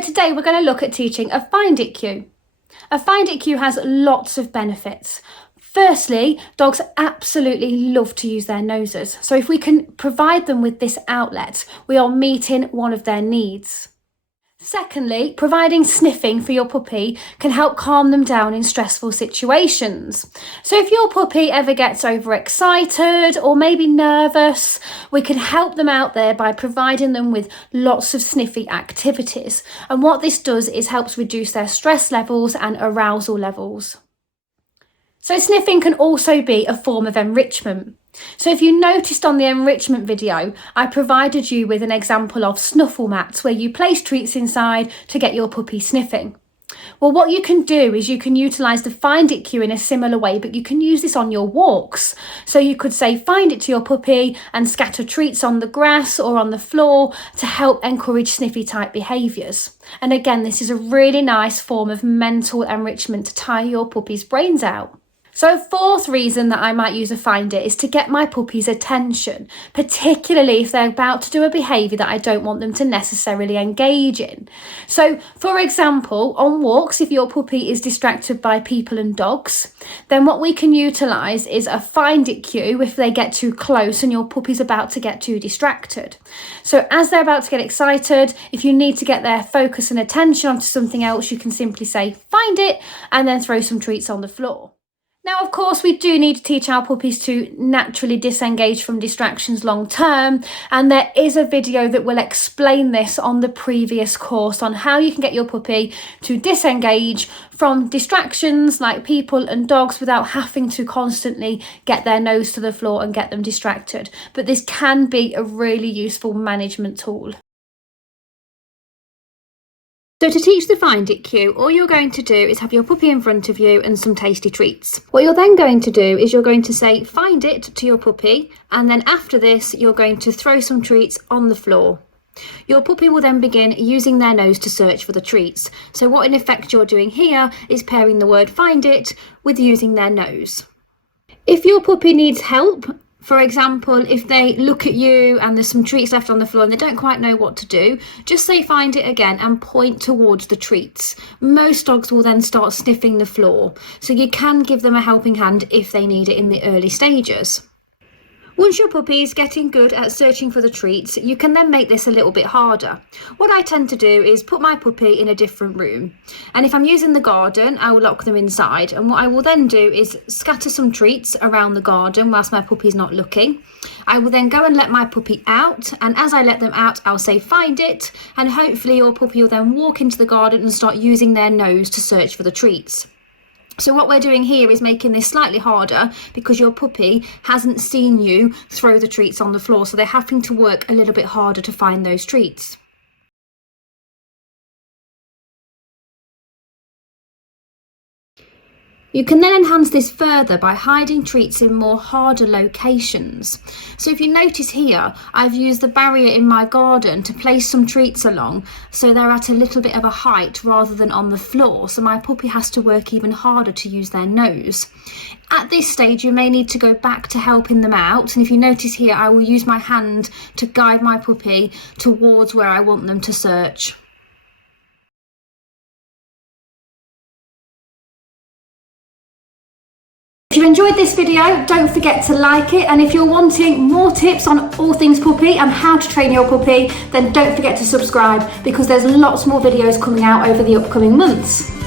So today we're going to look at teaching a Find It cue. A Find It cue has lots of benefits. Firstly, dogs absolutely love to use their noses. So if we can provide them with this outlet, we are meeting one of their needs. Secondly, providing sniffing for your puppy can help calm them down in stressful situations. So if your puppy ever gets overexcited or maybe nervous, we can help them out there by providing them with lots of sniffy activities. And what this does is helps reduce their stress levels and arousal levels. So sniffing can also be a form of enrichment. So if you noticed on the enrichment video, I provided you with an example of snuffle mats where you place treats inside to get your puppy sniffing. Well, what you can do is you can utilise the Find It cue in a similar way, but you can use this on your walks. So you could say find it to your puppy and scatter treats on the grass or on the floor to help encourage sniffy type behaviours. And again, this is a really nice form of mental enrichment to tire your puppy's brains out. So a fourth reason that I might use a Find It is to get my puppy's attention, particularly if they're about to do a behaviour that I don't want them to necessarily engage in. So, for example, on walks, if your puppy is distracted by people and dogs, then what we can utilise is a Find It cue if they get too close and your puppy's about to get too distracted. So as they're about to get excited, if you need to get their focus and attention onto something else, you can simply say find it and then throw some treats on the floor. Now, of course, we do need to teach our puppies to naturally disengage from distractions long term, and there is a video that will explain this on the previous course on how you can get your puppy to disengage from distractions like people and dogs without having to constantly get their nose to the floor and get them distracted. But this can be a really useful management tool. So to teach the Find It cue, all you're going to do is have your puppy in front of you and some tasty treats. What you're then going to do is you're going to say find it to your puppy, and then after this you're going to throw some treats on the floor. Your puppy will then begin using their nose to search for the treats. So what in effect you're doing here is pairing the word find it with using their nose. If your puppy needs help, for example, if they look at you and there's some treats left on the floor and they don't quite know what to do, just say find it again and point towards the treats. Most dogs will then start sniffing the floor, so you can give them a helping hand if they need it in the early stages. Once your puppy is getting good at searching for the treats, you can then make this a little bit harder. What I tend to do is put my puppy in a different room. And if I'm using the garden, I will lock them inside. And what I will then do is scatter some treats around the garden whilst my puppy's not looking. I will then go and let my puppy out. And as I let them out, I'll say find it. And hopefully your puppy will then walk into the garden and start using their nose to search for the treats. So what we're doing here is making this slightly harder because your puppy hasn't seen you throw the treats on the floor, so they're having to work a little bit harder to find those treats. You can then enhance this further by hiding treats in more harder locations. So if you notice here, I've used the barrier in my garden to place some treats along so they're at a little bit of a height rather than on the floor, so my puppy has to work even harder to use their nose. At this stage you may need to go back to helping them out, and if you notice here I will use my hand to guide my puppy towards where I want them to search. If you enjoyed this video, don't forget to like it, and if you're wanting more tips on all things puppy and how to train your puppy, then don't forget to subscribe because there's lots more videos coming out over the upcoming months.